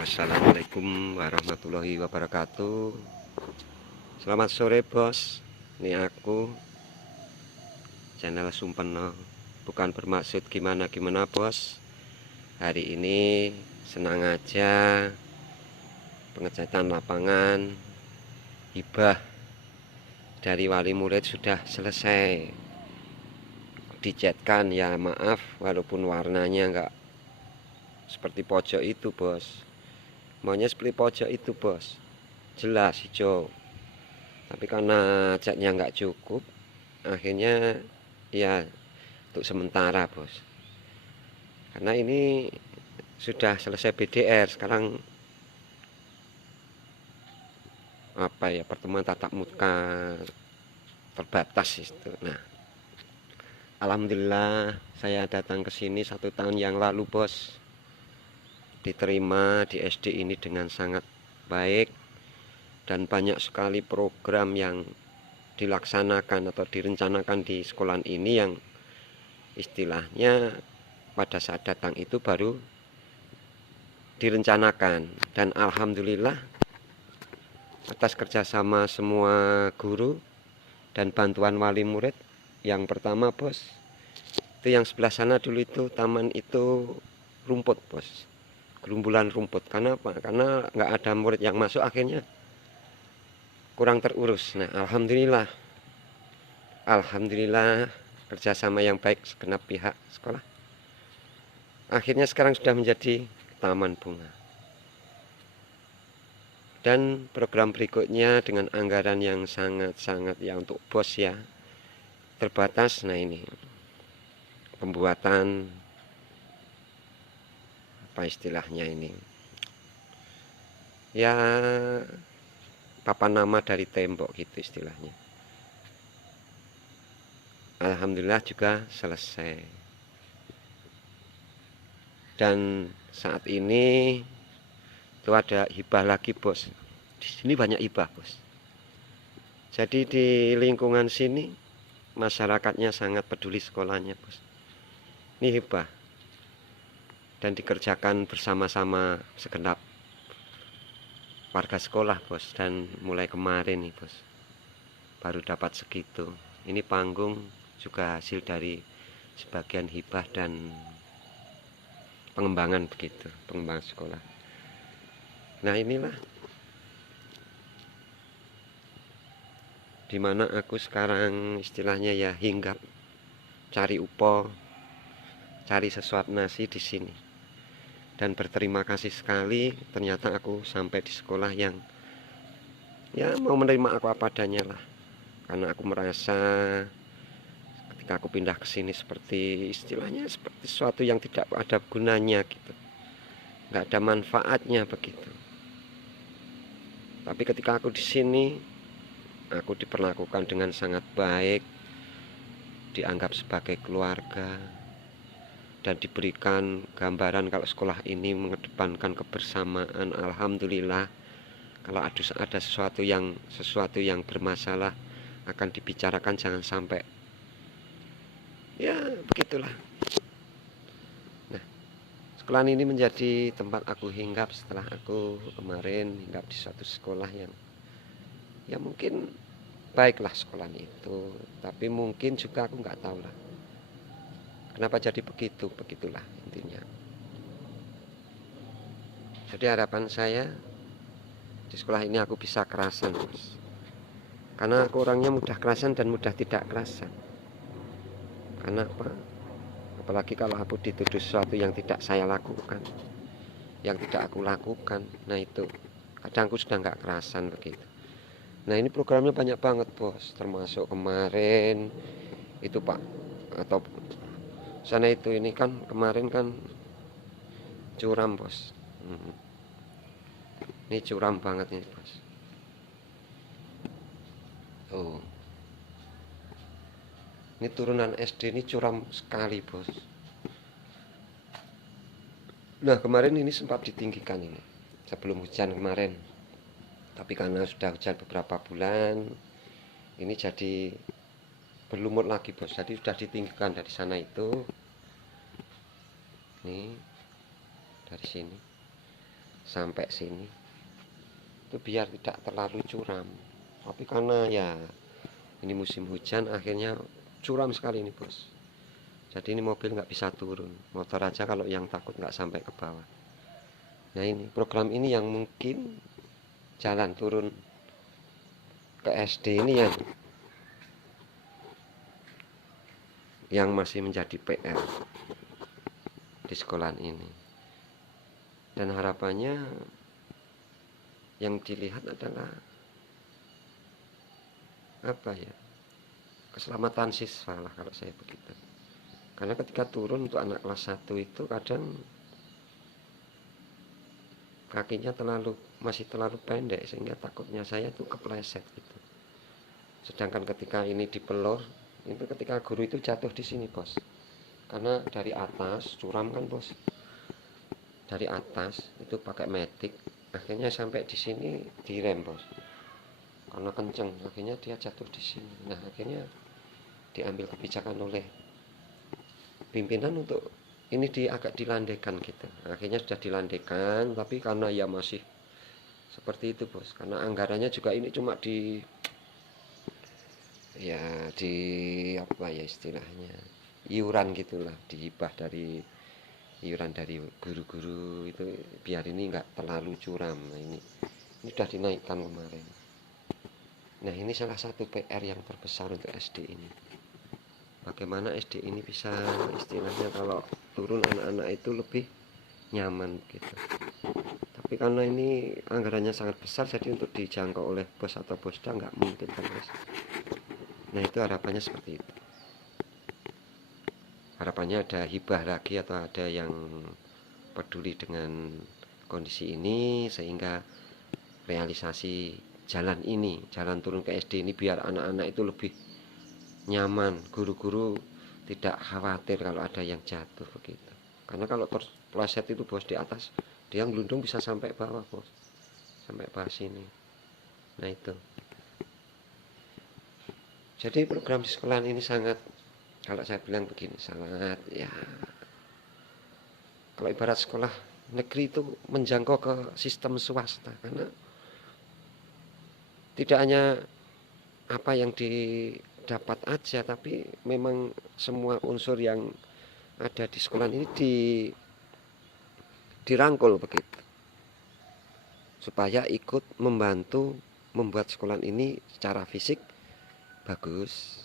Assalamualaikum warahmatullahi wabarakatuh. Selamat sore bos. Ini aku channel Sumpeno. Bukan bermaksud gimana-gimana bos. Hari ini senang aja. Pengecatan lapangan hibah dari wali murid sudah selesai. Dicatkan ya, maaf walaupun warnanya enggak seperti pojok itu bos. Maunya seperti pojok itu bos, jelas hijau. Tapi karena catnya nggak cukup, akhirnya ya untuk sementara bos. Karena ini sudah selesai BDR, sekarang apa ya, pertemuan tatap muka terbatas itu. Nah, alhamdulillah saya datang ke sini 1 tahun yang lalu bos. Diterima di SD ini dengan sangat baik. Dan banyak sekali program yang dilaksanakan atau direncanakan di sekolah ini yang istilahnya pada saat datang itu baru direncanakan. Dan alhamdulillah atas kerjasama semua guru dan bantuan wali murid. Yang pertama bos, itu yang sebelah sana dulu itu taman itu rumput bos, gerumbulan rumput. Karena apa? Karena nggak ada murid yang masuk, akhirnya kurang terurus. Nah, alhamdulillah kerjasama yang baik segenap pihak sekolah. Akhirnya sekarang sudah menjadi taman bunga. Dan program berikutnya dengan anggaran yang sangat-sangat ya untuk bos ya terbatas. Nah, ini pembuatan apa istilahnya ini ya, papan nama dari tembok gitu istilahnya. Alhamdulillah juga selesai. Dan saat ini itu ada hibah lagi bos. Di sini banyak hibah bos. Jadi di lingkungan sini masyarakatnya sangat peduli sekolahnya bos. Ini hibah dan dikerjakan bersama-sama segenap warga sekolah bos. Dan mulai kemarin nih bos baru dapat segitu. Ini panggung juga hasil dari sebagian hibah dan pengembangan begitu, pengembangan sekolah. Nah, inilah dimana aku sekarang istilahnya ya hinggap, cari upo, cari sesuap nasi di sini. Dan berterima kasih sekali, ternyata aku sampai di sekolah yang ya mau menerima aku apa adanya lah. Karena aku merasa ketika aku pindah ke sini seperti istilahnya seperti sesuatu yang tidak ada gunanya gitu, nggak ada manfaatnya begitu. Tapi ketika aku di sini, aku diperlakukan dengan sangat baik, dianggap sebagai keluarga, dan diberikan gambaran kalau sekolah ini mengedepankan kebersamaan. Alhamdulillah, kalau ada sesuatu yang bermasalah akan dibicarakan, jangan sampai ya begitulah. Nah, sekolah ini menjadi tempat aku hinggap setelah aku kemarin hinggap di suatu sekolah yang ya mungkin baiklah sekolah itu, tapi mungkin juga aku nggak tahu lah kenapa jadi begitu, begitulah intinya. Jadi harapan saya di sekolah ini aku bisa kerasan bos. Karena aku orangnya mudah kerasan dan mudah tidak kerasan. Karena apa? Apalagi kalau aku dituduh sesuatu yang tidak saya lakukan, yang tidak aku lakukan. Nah, itu kadang aku sudah nggak kerasan begitu. Nah, ini programnya banyak banget bos, termasuk kemarin itu pak, atau sana itu, ini kan kemarin kan curam bos. Ini curam banget ini bos. Oh, ini turunan SD ini curam sekali bos. Nah, kemarin ini sempat ditinggikan ini sebelum hujan kemarin. Tapi karena sudah hujan beberapa bulan, ini jadi berlumut lagi bos. Jadi sudah ditinggikan dari sana itu. Nih, dari sini sampai sini itu biar tidak terlalu curam. Tapi karena ya ini musim hujan, akhirnya curam sekali ini bos. Jadi ini mobil nggak bisa turun, motor aja kalau yang takut nggak sampai ke bawah. Nah ini program ini yang mungkin jalan turun ke SD ini yang masih menjadi PR di sekolahan ini. Dan harapannya yang dilihat adalah apa ya, keselamatan siswa lah kalau saya begitu. Karena ketika turun untuk anak kelas 1 itu kadang kakinya masih terlalu pendek, sehingga takutnya saya tuh kepleset gitu. Sedangkan ketika ini dipelor, itu ketika guru itu jatuh di sini bos, karena dari atas curam kan bos, dari atas itu pakai medik, akhirnya sampai di sini direm bos, karena kenceng, akhirnya dia jatuh di sini. Nah akhirnya diambil kebijakan oleh pimpinan untuk ini agak dilandaikan gitu. Akhirnya sudah dilandaikan, tapi karena ya masih seperti itu bos, karena anggarannya juga ini cuma di apa ya istilahnya, iuran gitulah, dihibah dari iuran dari guru-guru itu biar ini enggak terlalu curam. Nah ini sudah dinaikkan kemarin. Nah ini salah satu PR yang terbesar untuk SD ini. Bagaimana SD ini bisa istilahnya kalau turun anak-anak itu lebih nyaman gitu. Tapi karena ini anggarannya sangat besar, jadi untuk dijangkau oleh bos atau bosda nggak mungkin kan bos. Nah itu harapannya seperti itu. Harapannya ada hibah lagi atau ada yang peduli dengan kondisi ini, sehingga realisasi jalan ini, jalan turun ke SD ini biar anak-anak itu lebih nyaman, guru-guru tidak khawatir kalau ada yang jatuh begitu. Karena kalau terpleset itu bos di atas, dia ngelundung bisa sampai bawah bos, sampai bawah sini. Nah itu. Jadi program di sekolahan ini sangat, kalau saya bilang begini, sangat ya, kalau ibarat sekolah negeri itu menjangkau ke sistem swasta, karena tidak hanya apa yang didapat aja, tapi memang semua unsur yang ada di sekolah ini dirangkul begitu, supaya ikut membantu membuat sekolah ini secara fisik bagus,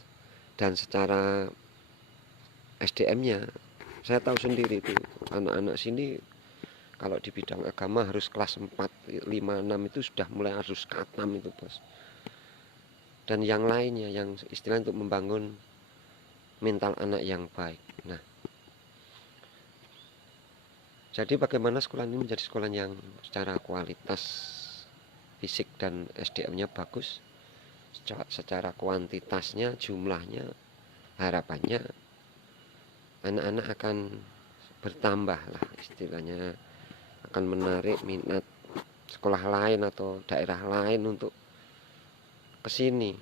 dan secara SDM-nya saya tahu sendiri itu anak-anak sini kalau di bidang agama harus kelas 4, 5, 6 itu sudah mulai harus khatam itu bos. Dan yang lainnya yang istilah untuk membangun mental anak yang baik. Nah, jadi bagaimana sekolah ini menjadi sekolah yang secara kualitas fisik dan SDM-nya bagus, secara kuantitasnya, jumlahnya, harapannya anak-anak akan bertambah lah istilahnya, akan menarik minat sekolah lain atau daerah lain untuk kesini.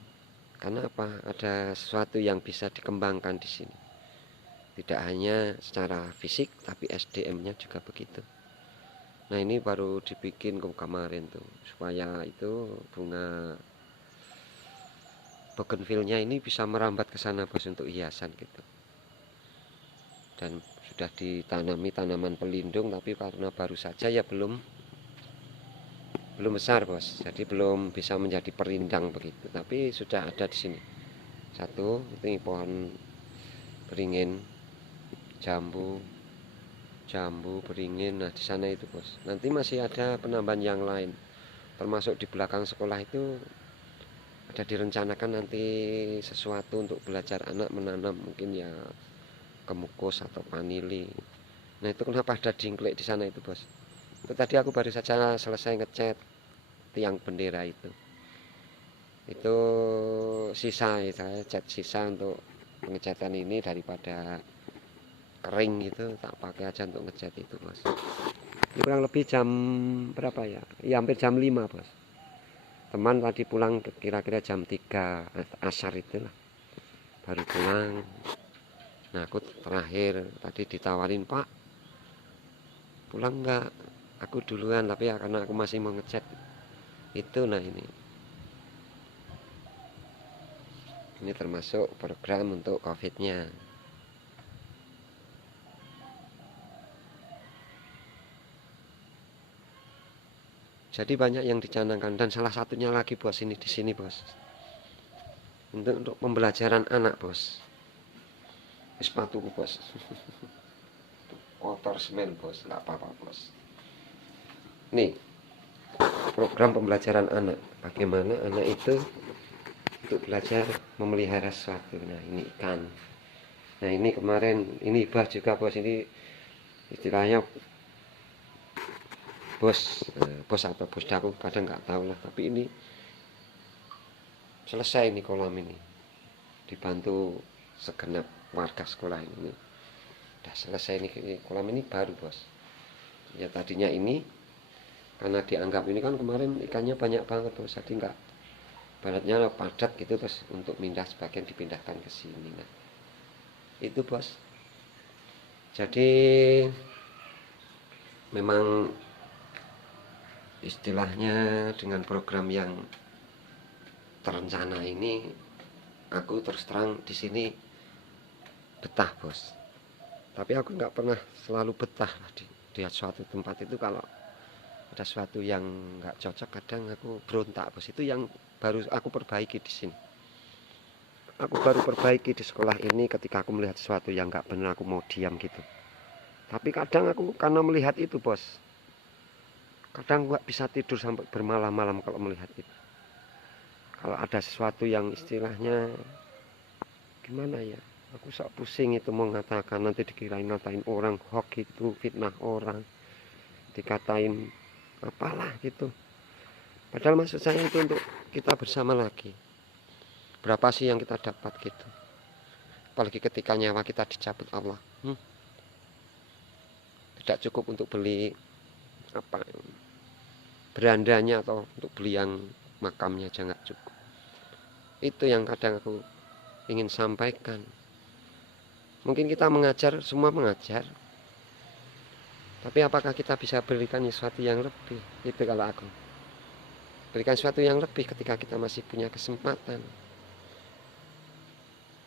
Karena apa? Ada sesuatu yang bisa dikembangkan di sini. Tidak hanya secara fisik, tapi SDM-nya juga begitu. Nah ini baru dibikin kemarin tuh, supaya itu bunga bougainville-nya ini bisa merambat ke sana bos, untuk hiasan gitu. Dan sudah ditanami tanaman pelindung, tapi karena baru saja ya belum besar bos, jadi belum bisa menjadi perindang begitu. Tapi sudah ada di sini satu, ini pohon beringin, jambu beringin. Nah di sana itu bos, nanti masih ada penambahan yang lain, termasuk di belakang sekolah itu ada direncanakan nanti sesuatu untuk belajar anak menanam, mungkin ya kemukus atau vanili. Nah itu kenapa ada jingklik di sana itu bos, itu tadi aku baru saja selesai ngecat tiang bendera itu sisa, saya cat sisa untuk pengecatan ini, daripada kering gitu tak pakai aja untuk ngecat itu bos. Ini kurang lebih jam berapa ya, ya hampir jam 5 bos. Teman tadi pulang kira-kira jam 3 asar itulah baru pulang. Nah aku terakhir tadi ditawarin, Pak pulang enggak, Aku duluan, tapi ya karena aku masih mau ngechat itu. Nah, ini termasuk program untuk COVID-nya. Jadi banyak yang dicanangkan, dan salah satunya lagi bos, ini di sini bos, untuk pembelajaran anak bos. Sepatuku bos, kotor semen bos, nggak apa-apa bos. Nih, program pembelajaran anak, bagaimana anak itu untuk belajar memelihara sesuatu. Nah, ini ikan. Nah, ini kemarin ini hibah juga bos, ini istilahnya bos, bos atau bos aku kadang nggak tahu lah, tapi ini selesai ini kolam ini, dibantu segenap warga sekolah ini. Udah selesai ini kolam ini baru bos. Ya tadinya ini karena dianggap ini kan kemarin ikannya banyak banget bos, jadi nggak, baratnya padat gitu, terus untuk pindah sebagian dipindahkan ke sini. Nah, itu bos. Jadi memang istilahnya dengan program yang terencana ini, aku terus terang di sini betah bos. Tapi aku nggak pernah selalu betah di suatu tempat itu. Kalau ada sesuatu yang nggak cocok, kadang aku berontak bos. Itu yang baru aku perbaiki di sini. Aku baru perbaiki di sekolah ini ketika aku melihat sesuatu yang nggak benar, aku mau diam gitu. Tapi kadang aku karena melihat itu bos, kadang nggak bisa tidur sampai bermalam-malam kalau melihat itu. Kalau ada sesuatu yang istilahnya gimana ya, aku sok pusing itu mau mengatakan, nanti dikirain ngatain orang, hoax itu, fitnah orang, dikatain apalah gitu. Padahal maksud saya itu untuk kita bersama lagi. Berapa sih yang kita dapat gitu. Apalagi ketika nyawa kita dicabut Allah. Tidak cukup untuk beli apa, berandanya, atau untuk beli yang makamnya aja nggak cukup. Itu yang kadang aku ingin sampaikan. Mungkin kita mengajar, semua mengajar, tapi apakah kita bisa berikan sesuatu yang lebih? Itu kalau aku berikan sesuatu yang lebih ketika kita masih punya kesempatan.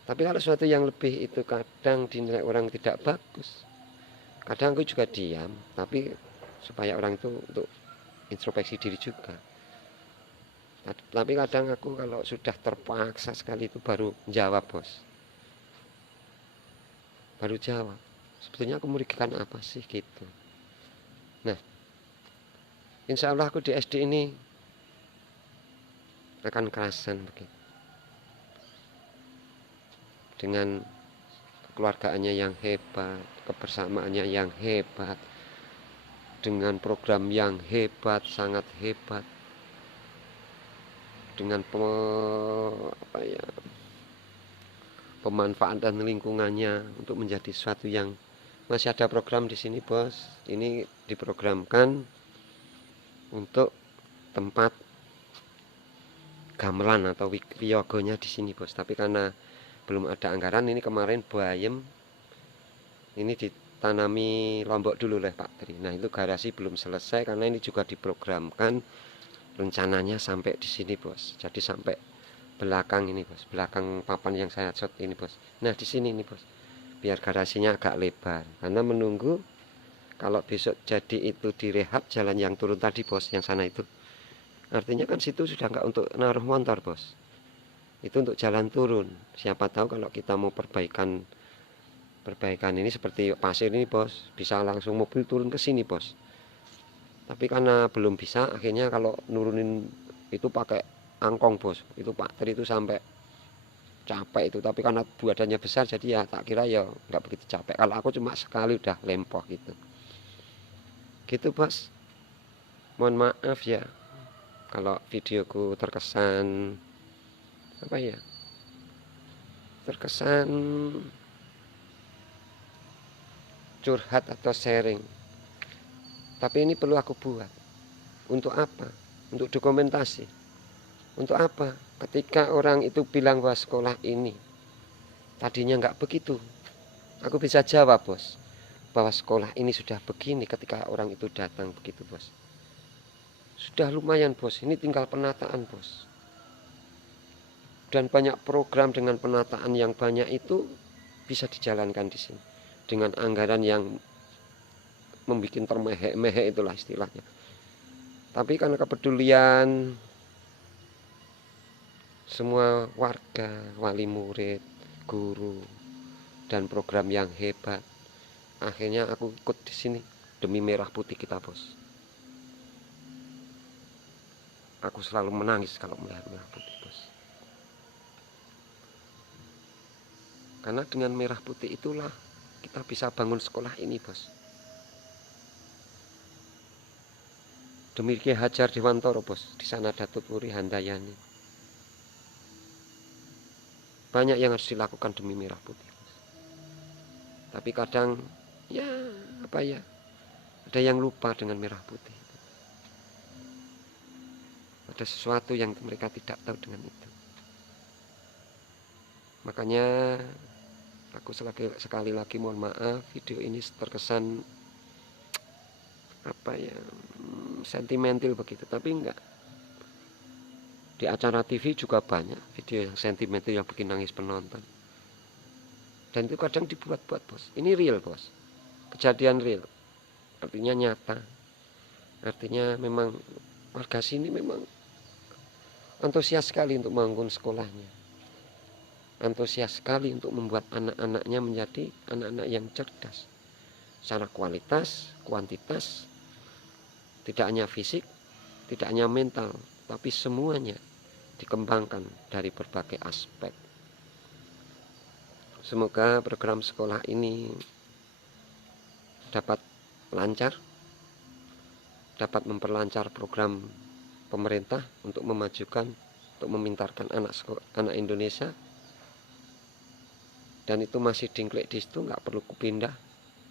Tapi kalau sesuatu yang lebih itu kadang dinilai orang tidak bagus, kadang aku juga diam, tapi supaya orang itu untuk introspeksi diri juga. Tapi kadang aku kalau sudah terpaksa sekali itu baru jawab bos, baru jawab. Sebetulnya aku merugikan apa sih gitu. Nah, insya Allah aku di SD ini akan kerasan begitu, dengan keluargaannya yang hebat, kebersamaannya yang hebat, dengan program yang hebat, sangat hebat, dengan pemanfaatan lingkungannya untuk menjadi sesuatu yang masih ada program di sini bos. Ini diprogramkan untuk tempat gamelan atau wiyogonya di sini bos. Tapi karena belum ada anggaran, ini kemarin buayem ini ditanami lombok dulu oleh Pak Tri. Nah, itu garasi belum selesai karena ini juga diprogramkan rencananya sampai di sini bos. Jadi sampai belakang ini bos, belakang papan yang saya shot ini bos. Nah, di sini ini bos, biar garasinya agak lebar, karena menunggu kalau besok jadi itu direhab jalan yang turun tadi bos, yang sana itu, artinya kan situ sudah nggak untuk naruh motor bos, itu untuk jalan turun. Siapa tahu kalau kita mau perbaikan ini seperti pasir ini bos, bisa langsung mobil turun ke sini bos. Tapi karena belum bisa, akhirnya kalau nurunin itu pakai angkong bos. Itu Pak Tri itu sampai capek itu, tapi karena badannya besar jadi ya tak kira ya nggak begitu capek. Kalau aku cuma sekali udah lempoh gitu bos. Mohon maaf ya kalau videoku terkesan apa ya, terkesan curhat atau sharing, tapi ini perlu aku buat. Untuk apa? Untuk dokumentasi. Untuk apa? Ketika orang itu bilang bahwa sekolah ini tadinya nggak begitu, aku bisa jawab bos, bahwa sekolah ini sudah begini ketika orang itu datang begitu, bos. Sudah lumayan, bos. Ini tinggal penataan, bos. Dan banyak program dengan penataan yang banyak itu bisa dijalankan di sini dengan anggaran yang membuat termehek-mehek, itulah istilahnya. Tapi karena kepedulian semua warga, wali murid, guru, dan program yang hebat, akhirnya aku ikut di sini demi merah putih kita, bos. Aku selalu menangis kalau melihat merah putih, bos. Karena dengan merah putih itulah kita bisa bangun sekolah ini, bos. Demi Ki Hajar Dewantara, bos. Di sana Datuk Puri Handayani. Banyak yang harus dilakukan demi merah putih, bos. Tapi kadang ya apa ya, ada yang lupa dengan merah putih. Ada sesuatu yang mereka tidak tahu dengan itu. Makanya aku sekali lagi mohon maaf, video ini terkesan apa ya, sentimental begitu, tapi enggak. Di acara TV juga banyak video yang sentimental yang bikin nangis penonton. Dan itu kadang dibuat-buat, bos. Ini real, bos. Kejadian real. Artinya nyata. Artinya memang warga sini memang antusias sekali untuk membangun sekolahnya. Antusias sekali untuk membuat anak-anaknya menjadi anak-anak yang cerdas. Secara kualitas, kuantitas, tidak hanya fisik, tidak hanya mental, tapi semuanya dikembangkan dari berbagai aspek. Semoga program sekolah ini dapat lancar, dapat memperlancar program pemerintah untuk memajukan, untuk memintarkan anak Indonesia. Dan itu masih dingklek di situ, nggak perlu kupindah,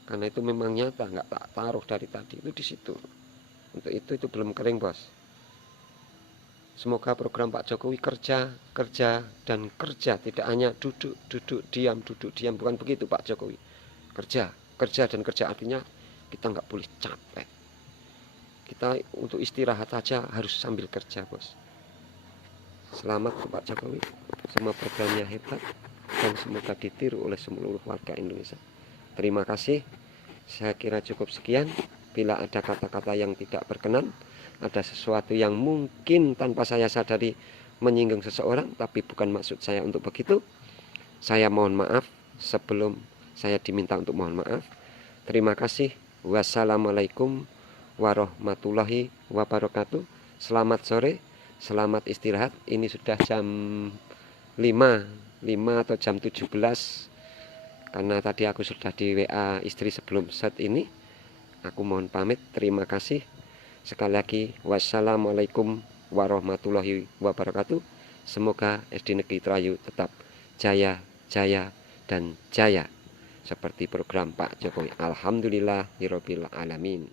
karena itu memang nyata, nggak tak taruh dari tadi, itu di situ. Untuk itu belum kering, bos. Semoga program Pak Jokowi kerja, dan kerja, tidak hanya duduk, diam, bukan begitu Pak Jokowi. Kerja, dan kerja artinya kita nggak boleh capek. Kita untuk istirahat saja harus sambil kerja, bos. Selamat Pak Jokowi, semua programnya hebat, dan semoga ditiru oleh seluruh warga Indonesia. Terima kasih, saya kira cukup sekian. Bila ada kata-kata yang tidak berkenan, ada sesuatu yang mungkin tanpa saya sadari menyinggung seseorang, tapi bukan maksud saya untuk begitu, saya mohon maaf sebelum saya diminta untuk mohon maaf. Terima kasih. Wassalamualaikum warahmatullahi wabarakatuh. Selamat sore, selamat istirahat. Ini sudah jam 5 atau jam 17, karena tadi aku sudah di WA istri sebelum set ini. Aku mohon pamit, terima kasih. Sekali lagi, wassalamualaikum warahmatullahi wabarakatuh. Semoga SD Negeri Terayu tetap jaya, dan jaya. Seperti program Pak Jokowi. Alhamdulillahirabbil alamin.